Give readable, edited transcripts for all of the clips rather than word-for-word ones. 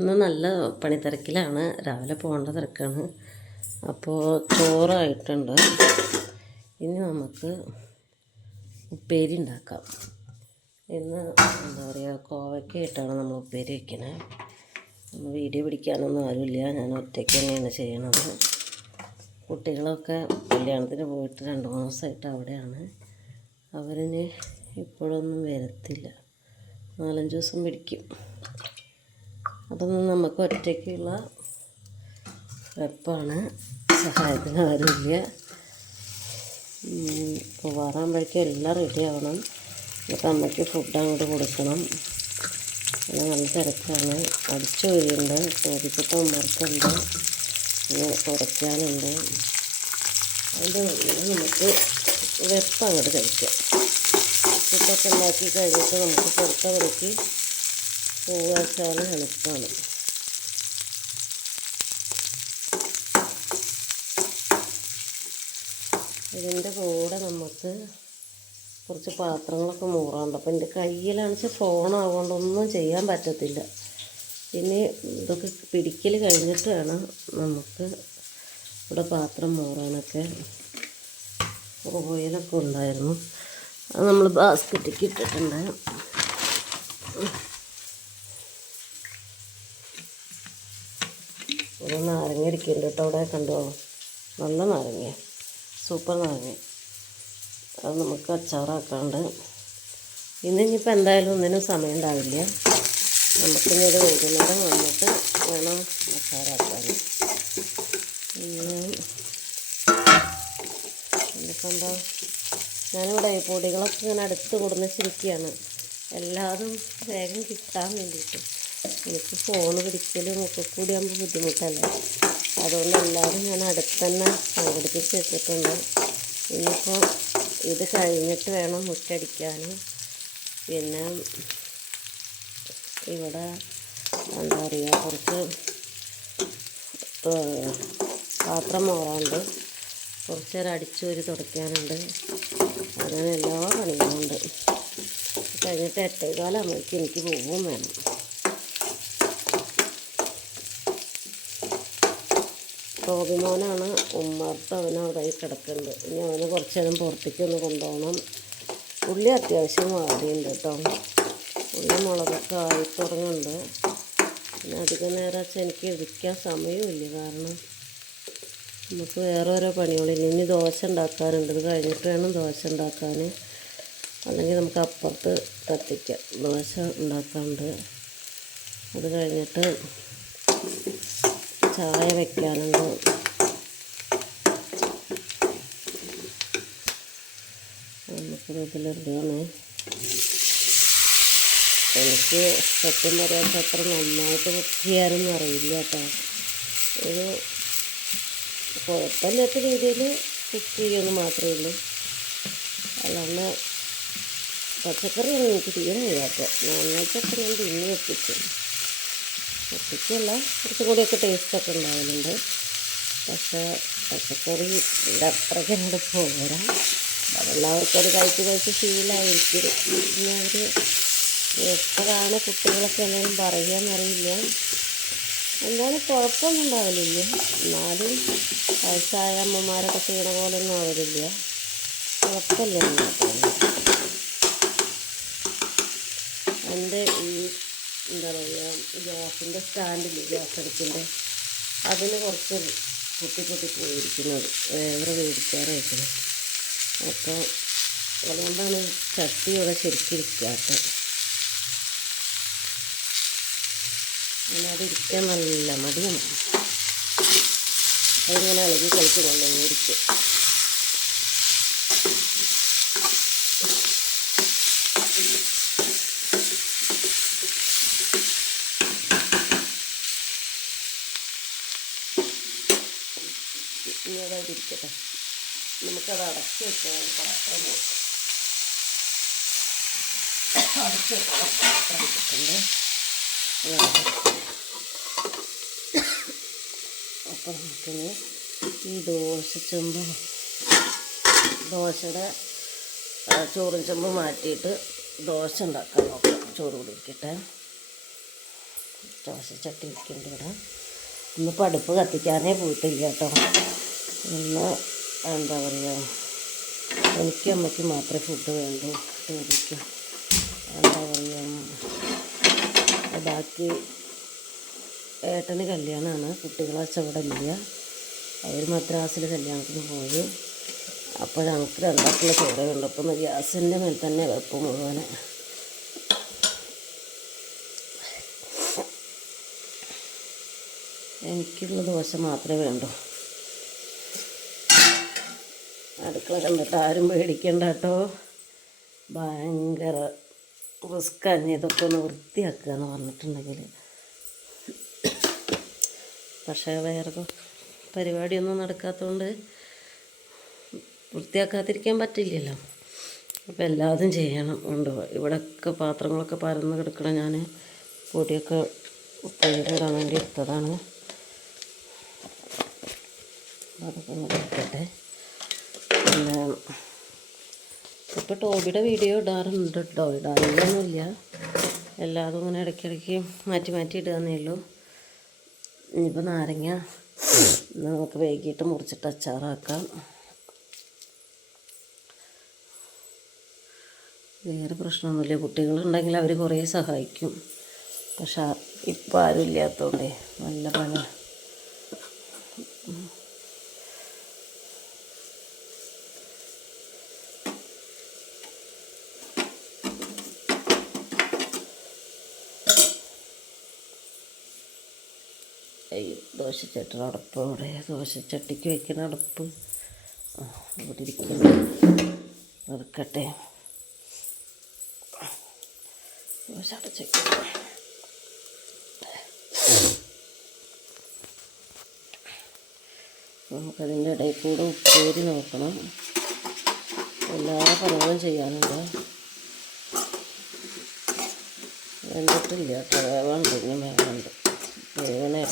ഇന്ന് നല്ല പണിത്തിരക്കിലാണ്, രാവിലെ പോകേണ്ട തിരക്കാണ്. അപ്പോൾ ചോറായിട്ടുണ്ട്. ഇനി നമുക്ക് ഉപ്പേരി ഉണ്ടാക്കാം. ഇന്ന് എന്താ പറയുക, കോവയ്ക്കായിട്ടാണ് നമ്മൾ ഉപ്പേരി വയ്ക്കണേ. വീഡിയോ പിടിക്കാനൊന്നും ആരുമില്ല, ഞാൻ ഒറ്റയ്ക്ക് തന്നെയാണ് ചെയ്യണത്. കുട്ടികളൊക്കെ കല്യാണത്തിന് പോയിട്ട് 2-3 ദിവസമായിട്ട് അവിടെയാണ്. അവരിന് ഇപ്പോഴൊന്നും വരത്തില്ല, 4-5 ദിവസം പിടിക്കും. അതൊന്നും നമുക്ക് ഒറ്റയ്ക്കുള്ള വെപ്പാണ്, സഹായത്തിന് ആരുമില്ല. പോകാറാകുമ്പോഴേക്കും എല്ലാം റെഡി ആവണം. എന്നിട്ട് അമ്മയ്ക്ക് ഫുഡ് അങ്ങോട്ട് കൊടുക്കണം. പിന്നെ നല്ല തിരക്കാണ്. അടിച്ചു വരിയുണ്ട്, ചോദിച്ചിട്ട് ഉമ്മർക്കുണ്ട്, പിന്നെ കുറയ്ക്കാനുണ്ട്. അതിൻ്റെ ഉള്ളിൽ നമുക്ക് വെപ്പ് അങ്ങോട്ട് കഴിക്കാം. ഫുഡൊക്കെ ഉണ്ടാക്കി കഴിഞ്ഞിട്ട് നമുക്ക് പുറത്തെ വിളിക്ക് പോകാച്ചാൽ എളുപ്പമാണ്. ഇതിൻ്റെ കൂടെ നമുക്ക് കുറച്ച് പാത്രങ്ങളൊക്കെ മൂറാറുണ്ട്. അപ്പോൾ എൻ്റെ കയ്യിലാണെന്ന് വെച്ചാൽ ഫോണാകൊണ്ടൊന്നും ചെയ്യാൻ പറ്റത്തില്ല. പിന്നെ ഇതൊക്കെ പിടിക്കൽ കഴിഞ്ഞിട്ട് വേണം നമുക്ക് ഇവിടെ പാത്രം മൂറാനൊക്കെ. ഓയിലൊക്കെ ഉണ്ടായിരുന്നു, അത് നമ്മൾ ബാസ്ക്കറ്റിലേക്ക് ഇട്ടിട്ടുണ്ട്. ഒരു നാരങ്ങ ഇരിക്കുന്നുണ്ട് കേട്ടോ, അവിടെ കണ്ടോ, നല്ല നാരങ്ങ, സൂപ്പർ നാരങ്ങ. അത് നമുക്ക് അച്ചാറാക്കാണ്ട്. ഇന്നിപ്പോൾ എന്തായാലും ഒന്നിനും സമയം ഉണ്ടാവില്ല. നമുക്കിനി ഒരു വൈകുന്നേരം വന്നിട്ട് വേണം അച്ചാറാക്കാൻ. ഇന്നിപ്പോൾ എന്താ, ഞാനിവിടെ പൊടികളൊക്കെ ഇങ്ങനെ അടുത്ത് കൊടുന്നിരിക്കുകയാണ്, എല്ലാതും വേഗം കിട്ടാൻ വേണ്ടിയിട്ട്. എനിക്ക് ഫോണ് പിടിക്കലും ഒക്കെ കൂടി ആകുമ്പോൾ ബുദ്ധിമുട്ടല്ലേ, അതുകൊണ്ട് എല്ലാവരും ഞാൻ അടുത്ത് തന്നെ സംഘടിപ്പിച്ച് വെച്ചിട്ടുണ്ട്. ഇനിയിപ്പോൾ ഇത് കഴിഞ്ഞിട്ട് വേണം മുറ്റടിക്കാൻ. പിന്നെ ഇവിടെ എന്താ പറയുക, കുറച്ച് പാത്രം മോറാണ്ട്, കുറച്ച് നേരം അടിച്ചു വരി തുടയ്ക്കാനുണ്ട്. അങ്ങനെ എല്ലാ പണികളുണ്ട്. കഴിഞ്ഞിട്ട് 8:15 ആകുമ്പോഴേക്കും എനിക്ക് പോവുകയും വേണം. ടോബിമോനാണ് ഉമ്മർത്ത്, അവനവിടെ കിടക്കുന്നുണ്ട്. ഇനി അവന് കുറച്ച് നേരം പുറത്തേക്ക് ഒന്ന് കൊണ്ടുപോകണം. ഉള്ളി അത്യാവശ്യം വാടിയുണ്ട് കേട്ടോ, ഉള്ളി മുളകൊക്കെ ആയി തുടങ്ങുന്നുണ്ട്. പിന്നെ അധികം നേരം വെച്ചാൽ എനിക്ക് ഇരിക്കാൻ സമയമില്ല, കാരണം നമുക്ക് വേറെ ഓരോ പണികളില്ല. ഇനി ദോശ ഉണ്ടാക്കാറുണ്ട്, ഇത് കഴിഞ്ഞിട്ട് വേണം ദോശ ഉണ്ടാക്കാൻ. അല്ലെങ്കിൽ നമുക്ക് അപ്പുറത്ത് കത്തിക്കാം, ദോശ ഉണ്ടാക്കാറുണ്ട്. അത് കഴിഞ്ഞിട്ട് ചായ വയ്ക്കാനുണ്ട്. നമുക്ക് ഇതിലിടുകയാണ്. എനിക്ക് സത്യം പറയാൻ അത്ര നന്നായിട്ട് കുക്ക് ചെയ്യാനൊന്നും അറിയില്ല കേട്ടോ. ഒരു കുഴപ്പമില്ലാത്ത രീതിയിൽ കുക്ക് ചെയ്യുമെന്ന് മാത്രമേ ഉള്ളൂ. അല്ലാണ്ട് പച്ചക്കറിയാണ് എനിക്ക് തീരെ കഴിയാത്ത. നോൺ വെജൊക്കെ ഞാൻ തിന്ന് ഒപ്പിക്കല്ല, കുറച്ചും കൂടിയൊക്കെ ടേസ്റ്റൊക്കെ ഉണ്ടാവലുണ്ട്. പക്ഷേ പച്ചക്കറി അത്രയ്ക്ക് എന്നോട് പോരാ. അതെല്ലാവർക്കും അത് കഴിച്ച് ശീലമായിരിക്കും. പിന്നെ അവർ എപ്പോഴാണ് കുട്ടികളൊക്കെ എന്തെങ്കിലും പറയുകയെന്നറിയില്ല. എന്തായാലും കുഴപ്പമൊന്നും ഉണ്ടാവലില്ല. എന്നാലും വയസ്സായ അമ്മമാരൊക്കെ ചെയ്യണ പോലൊന്നും ആവലില്ല, കുഴപ്പമില്ല. എൻ്റെ ഈ എന്താ പറയുക, ഗ്യാസിൻ്റെ സ്റ്റാൻഡില്ലേ, ഗ്യാസ് അടുപ്പിൻ്റെ, അതിന് കുറച്ച് പൊട്ടി പോയിരിക്കുന്നത്, വേറെ മേടിക്കാറായിരിക്കണം. അപ്പോൾ അതുകൊണ്ടാണ് ചട്ടിയോടെ ശരിക്കിരിക്കാത്തത്. അതിനകത്ത് ഇരിക്കാൻ നല്ല മടിയാണ്. അതിങ്ങനെ ഇളകി കളിച്ച് കൊണ്ടേയിരിക്കും. ഇനി അതായിട്ട് ഇരിക്കട്ടെ, നമുക്കത് അടച്ച് വെക്കാൻ പാത്രം അടച്ച് വെക്കാൻ പാത്രം ഇട്ടിട്ടുണ്ട്. അപ്പോൾ നമുക്കിനി ഈ ദോശയുടെ ചോറും ചെമ്പ് മാറ്റിയിട്ട് ദോശ ഉണ്ടാക്കാൻ നോക്കാം. ചോറ് കൂടി ഇരിക്കട്ടെ. ദോശച്ചട്ടി ഇരിക്കുന്നുണ്ട് ഇവിടെ. ഇന്നിപ്പോൾ അടുപ്പ് കത്തിക്കാനേ പോയിട്ടില്ല കേട്ടോ. ഇന്ന് എന്താ പറയുക, എനിക്കും അമ്മയ്ക്ക് മാത്രമേ ഫുഡ് വേണ്ടൂ. ചോദിക്കും എന്താ പറയുക, ബാക്കി ഏട്ടന് കല്യാണമാണ്. കുട്ടികളെ ഇവിടെ ഇല്ല, അവർ മദ്രാസിൽ കല്യാണത്തിന് പോയി. അപ്പോൾ ഞങ്ങൾക്ക് രണ്ടാക്കുള്ള ചോറ് ഉണ്ട്. അപ്പം ഗ്യാസിൻ്റെ മേൽ തന്നെ വെപ്പ് മുഴുവൻ. എനിക്കുള്ള ദോശ മാത്രമേ വേണ്ടൂ. അടുക്കള കണ്ടിട്ട് ആരും പേടിക്കണ്ട കേട്ടോ. ഭയങ്കര റിസ്ക്കാണ് ഇതൊക്കെ ഒന്ന് വൃത്തിയാക്കുക എന്ന് പറഞ്ഞിട്ടുണ്ടെങ്കിൽ. പക്ഷേ വേറെ പരിപാടിയൊന്നും നടക്കാത്തതുകൊണ്ട് വൃത്തിയാക്കാതിരിക്കാൻ പറ്റില്ലല്ലോ. അപ്പോൾ എല്ലാതും ചെയ്യണം. ഉണ്ട് ഇവിടെയൊക്കെ പാത്രങ്ങളൊക്കെ പരന്ന് കിടക്കണം. ഞാൻ പൊടിയൊക്കെ ഉപ്പിടാൻ വേണ്ടി എടുത്തതാണ്. അതൊക്കെ നോക്കട്ടെ. പിന്നെ ഇപ്പോൾ ടോബിയുടെ വീഡിയോ ഇടാറുണ്ട് കേട്ടോ. ഇടാനൊന്നുമില്ല, എല്ലാതും ഇങ്ങനെ ഇടയ്ക്കിടയ്ക്ക് മാറ്റി മാറ്റി ഇടുകയെന്നേ ഉള്ളൂ. ഇനിയിപ്പോൾ നാരങ്ങ നമുക്ക് വൈകിട്ട് മുറിച്ചിട്ട് അച്ചാറാക്കാം. വേറെ പ്രശ്നമൊന്നുമില്ല. കുട്ടികളുണ്ടെങ്കിൽ അവർ കുറേ സഹായിക്കും. പക്ഷെ ഇപ്പം ആരും ഇല്ലാത്തതുകൊണ്ടേ നല്ല പണി. ദോശച്ചട്ടിയുടെ അടപ്പ് അവിടെ, ദോശച്ചട്ടിക്ക് വയ്ക്കുന്ന അടപ്പ് ഇവിടെ ഇരിക്കുന്നു. ഇറക്കട്ടെ. ദോശ അടച്ച് നമുക്കതിൻ്റെ ഇടയിൽ കൂടെ ഉപ്പേരി നോക്കണം. എല്ലാ പണികളും ചെയ്യാനുണ്ട്. വെന്തിട്ടില്ല കേട്ടോ, വേവുണ്ട്. ഇനി വേവുണ്ട്. വേവണേ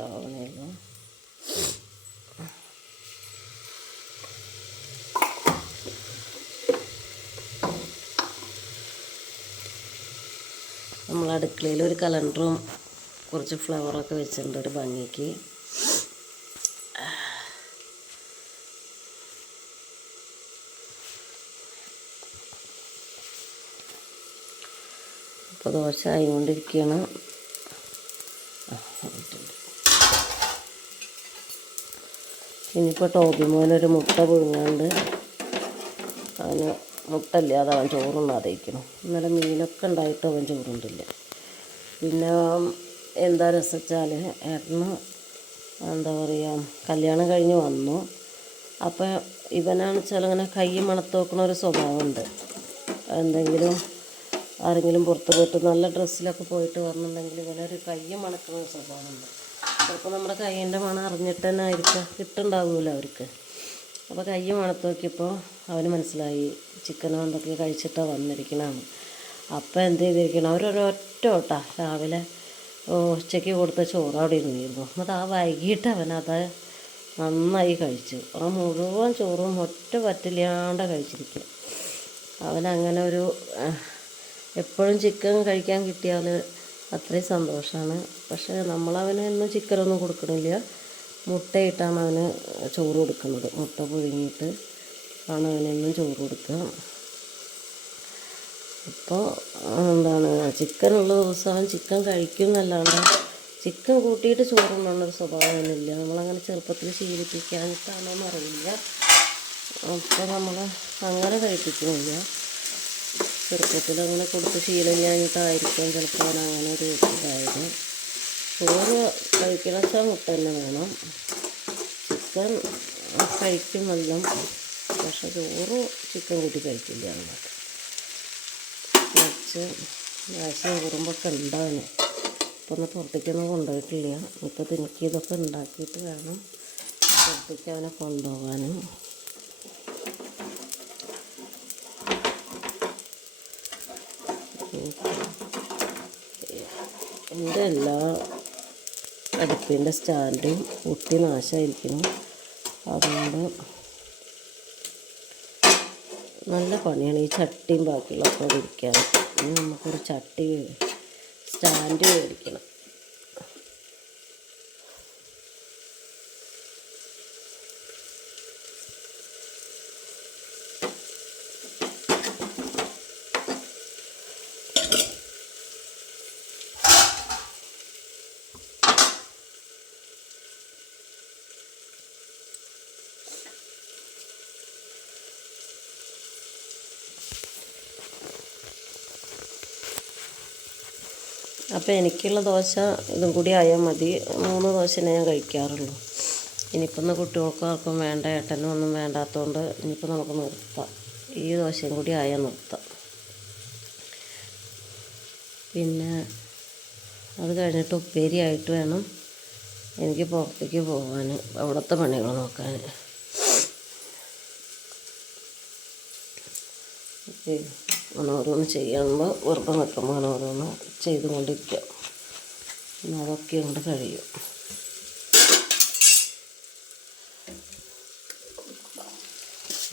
ആവണേല്ലോ. നമ്മൾ അടുക്കളയിൽ ഒരു കലണ്ടറും കുറച്ച് ഫ്ലവറൊക്കെ വെച്ചിട്ടുണ്ട് ഒരു ഭംഗിക്ക്. ഇപ്പോൾ ദോശ ആയിക്കൊണ്ടിരിക്കുകയാണ്. ഇനിയിപ്പോൾ ടോബി മോനൊരു മുട്ട പുഴുങ്ങാണ്ട് അവന് മുട്ട ഇല്ലാതെ അവൻ ചോറുണ്ണാതെയിരിക്കണം. ഇന്നലെ മീനൊക്കെ ഉണ്ടായിട്ട് അവൻ ചോറുണ്ടില്ല. പിന്നെ എന്താ രസിച്ചാൽ ഏട്ടന് എന്താ പറയുക, കല്യാണം കഴിഞ്ഞ് വന്നു. അപ്പോൾ ഇവനാണ് വെച്ചാൽ അങ്ങനെ കൈ മണത്ത് നോക്കണ ഒരു സ്വഭാവമുണ്ട്. എന്തെങ്കിലും ആരെങ്കിലും പുറത്ത് പോയിട്ട് നല്ല ഡ്രസ്സിലൊക്കെ പോയിട്ട് വന്നിട്ടുണ്ടെങ്കിൽ ഇവനൊരു കൈ മണക്കുന്ന ഒരു സ്വഭാവമുണ്ട്. ചിലപ്പോൾ നമ്മുടെ കൈയിൻ്റെ മണം അറിഞ്ഞിട്ട് തന്നെ ആയിരിക്കും, കിട്ടുന്നുണ്ടാവുമല്ലോ അവർക്ക്. അപ്പോൾ കൈ മണത്ത് നോക്കിയപ്പോൾ അവന് മനസ്സിലായി ചിക്കനോ എന്തൊക്കെ കഴിച്ചിട്ടാണ് വന്നിരിക്കണതാണ്. അപ്പോൾ എന്ത് ചെയ്തിരിക്കണം, അവരൊരൊറ്റ ഓട്ടാ രാവിലെ ഉച്ചയ്ക്ക് കൊടുത്ത ചോറ് അവിടെ ഇരുന്നിരുന്നു. എന്നിട്ട് ആ വൈകിട്ട് അവനത് നന്നായി കഴിച്ചു. ആ മുഴുവൻ ചോറും ഒറ്റ പറ്റില്ലാണ്ട് കഴിച്ചിരിക്കും. അവനങ്ങനെ ഒരു എപ്പോഴും ചിക്കൻ കഴിക്കാൻ കിട്ടിയാൽ അത്രയും സന്തോഷമാണ്. പക്ഷേ നമ്മളവന് എന്നും ചിക്കനൊന്നും കൊടുക്കണില്ല. മുട്ടയിട്ടാണ് അവന് ചോറ് കൊടുക്കുന്നത്. മുട്ട പുഴുങ്ങിയിട്ട് ആണ് അവനെന്നും ചോറ് കൊടുക്കുക. അപ്പോൾ എന്താണ്, ചിക്കനുള്ള ദിവസം അവൻ ചിക്കൻ കഴിക്കും എന്നല്ലാണ്ട് ചിക്കൻ കൂട്ടിയിട്ട് ചോറുണ്ണുന്നൊരു സ്വഭാവമൊന്നുമില്ല. നമ്മളങ്ങനെ ചെറുപ്പത്തിൽ ശീലിപ്പിക്കാനിട്ടാണോന്ന് അറിയില്ല. അപ്പോൾ നമ്മൾ അങ്ങനെ കഴിപ്പിക്കുന്നില്ല. ചെറുപ്പത്തിൽ അങ്ങനെ കൊടുത്ത് ശീലം ഞാനിട്ടായിരിക്കും ചിലപ്പോൾ അവൻ അങ്ങനെ ഒരു ഇതായത്. ചോറ് കഴിക്കണ വെച്ചാൽ മുട്ട തന്നെ വേണം. ചിക്കൻ കഴിക്കും എല്ലാം, പക്ഷെ ചോറ് ചിക്കൻ കൂട്ടി കഴിക്കില്ല. എന്നൊക്കെ കുറച്ച് വാശിയും കുറുമ്പൊക്കെ ഉണ്ടാവന്. ഇപ്പോൾ ഒന്ന് പുറത്തേക്കൊന്നും കൊണ്ടുപോയിട്ടില്ല. ഇപ്പോൾ എനിക്ക് ഇതൊക്കെ ഉണ്ടാക്കിയിട്ട് വേണം പുറത്തേക്ക് അവനെ കൊണ്ടുപോകാനും. എൻ്റെ എല്ലാ അടുപ്പിൻ്റെ സ്റ്റാൻഡ് പൊട്ടി നാശമായിരിക്കണം. അതുകൊണ്ട് നല്ല പണിയാണ് ഈ ചട്ടിയും ബാക്കിയുള്ളതൊക്കെ വിരിക്കാൻ. ഇനി നമുക്കൊരു ചട്ടി സ്റ്റാൻഡ് മേടിക്കണം. അപ്പോൾ എനിക്കുള്ള ദോശ ഇതും കൂടി ആയാൽ മതി. 3 ദോശനെ ഞാൻ കഴിക്കാറുള്ളൂ. ഇനിയിപ്പോൾ ഇന്ന് കുട്ടികൾക്കും ആർക്കും വേണ്ട, ഏട്ടനും ഒന്നും വേണ്ടാത്തതുകൊണ്ട് ഇനിയിപ്പോൾ നമുക്ക് നിർത്താം. ഈ ദോശയും കൂടി ആയാൽ നിർത്താം. പിന്നെ അത് കഴിഞ്ഞിട്ട് ഉപ്പേരിയായിട്ട് വേണം എനിക്ക് പുറത്തേക്ക് പോകാൻ, അവിടുത്തെ പണികൾ നോക്കാൻ. അങ്ങനെ ഓരോന്ന് ചെയ്യുമ്പോൾ വെറുതെ നിൽക്കുമ്പോൾ അങ്ങനെ ഓരോന്ന് ചെയ്തുകൊണ്ടിരിക്കാം. പിന്നെ അതൊക്കെ അങ്ങോട്ട് കഴിയും.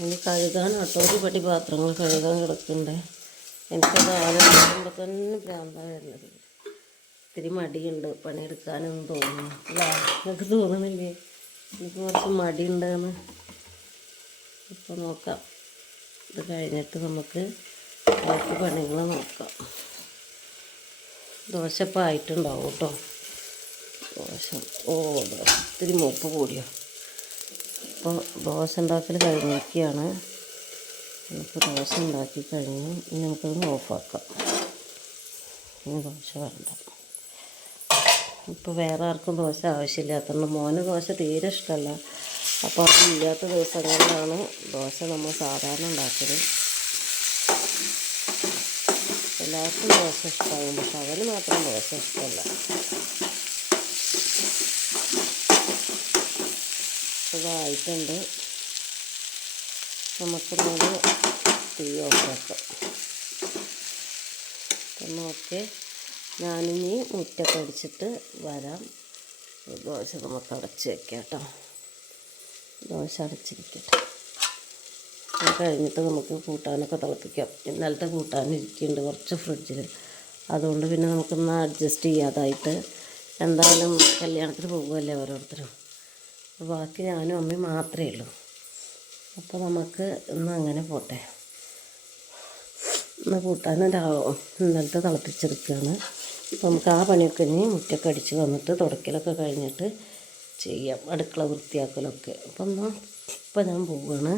ഇനി കഴുകാൻ ഒരു പടി പാത്രങ്ങൾ കഴുകാൻ കിടക്കണ്ടേ. എനിക്കത് ആലോചിക്കുമ്പോൾ തന്നെ ഭ്രാന്താണ് വരുന്നത്. ഇത്തിരി മടിയുണ്ട്, പണിയെടുക്കാനൊന്നും തോന്നുന്നു. അല്ല, നിങ്ങൾക്ക് തോന്നണില്ലേ എനിക്ക് കുറച്ച് മടിയുണ്ടെന്ന്? ഇപ്പോൾ നോക്കാം. ഇത് കഴിഞ്ഞിട്ട് നമുക്ക് ബാക്കി പണികൾ നോക്കാം. ദോശ ഇപ്പം ആയിട്ടുണ്ടാവും കേട്ടോ. ദോശ ഇത്തിരി മൂപ്പ് കൂടിയോ. അപ്പോൾ ദോശ ഉണ്ടാക്കൽ കഴിഞ്ഞിരിക്കുകയാണ്. നമുക്ക് ദോശ ഉണ്ടാക്കി കഴിഞ്ഞു. ഇനി നമുക്കത് ഓഫാക്കാം. ഇനി ദോശ വേണ്ട. ഇപ്പോൾ വേറെ ആർക്കും ദോശ ആവശ്യമില്ലാത്തതുകൊണ്ട് മോന് ദോശ തീരെ ഇഷ്ടമല്ല. അപ്പോൾ അതില്ലാത്ത ദിവസങ്ങളിലാണ് ദോശ നമ്മൾ സാധാരണ ഉണ്ടാക്കല്. എല്ലാവർക്കും ദോശ ഇഷ്ടമാകും, പക്ഷെ അവന് മാത്രം ദോശ ഇഷ്ടമല്ല. ഇതായിട്ടുണ്ട്. നമുക്കൊന്നത് തീ ഓഫാക്കാം. അപ്പം ഓക്കെ, ഞാനിനി മുറ്റൊക്കെ അടിച്ചിട്ട് വരാം. ദോശ നമുക്ക് അടച്ച് വയ്ക്കാം കേട്ടോ. ദോശ അടച്ചിരിക്കട്ടെ. അത് കഴിഞ്ഞിട്ട് നമുക്ക് കൂട്ടാനൊക്കെ തിളപ്പിക്കാം. ഇന്നലത്തെ കൂട്ടാൻ ഇരിക്കുന്നുണ്ട് കുറച്ച് ഫ്രിഡ്ജിൽ. അതുകൊണ്ട് പിന്നെ നമുക്കൊന്ന് അഡ്ജസ്റ്റ് ചെയ്യാതായിട്ട്, എന്തായാലും കല്യാണത്തിന് പോകുമല്ലേ ഓരോരുത്തരും. അപ്പോൾ ബാക്കി ഞാനും അമ്മയും മാത്രമേ ഉള്ളൂ. അപ്പോൾ നമുക്ക് ഇന്ന് അങ്ങനെ പോട്ടെ. ഇന്ന് കൂട്ടാൻ ഇന്നലത്തെ തിളപ്പിച്ചെടുക്കുകയാണ്. അപ്പോൾ നമുക്ക് ആ പണിയൊക്കെ ഇനി മുറ്റൊക്കെ അടിച്ച് വന്നിട്ട് തുടക്കലൊക്കെ കഴിഞ്ഞിട്ട് ചെയ്യാം, അടുക്കള വൃത്തിയാക്കലൊക്കെ. അപ്പം എന്നാൽ ഇപ്പം ഞാൻ പോവുകയാണ്.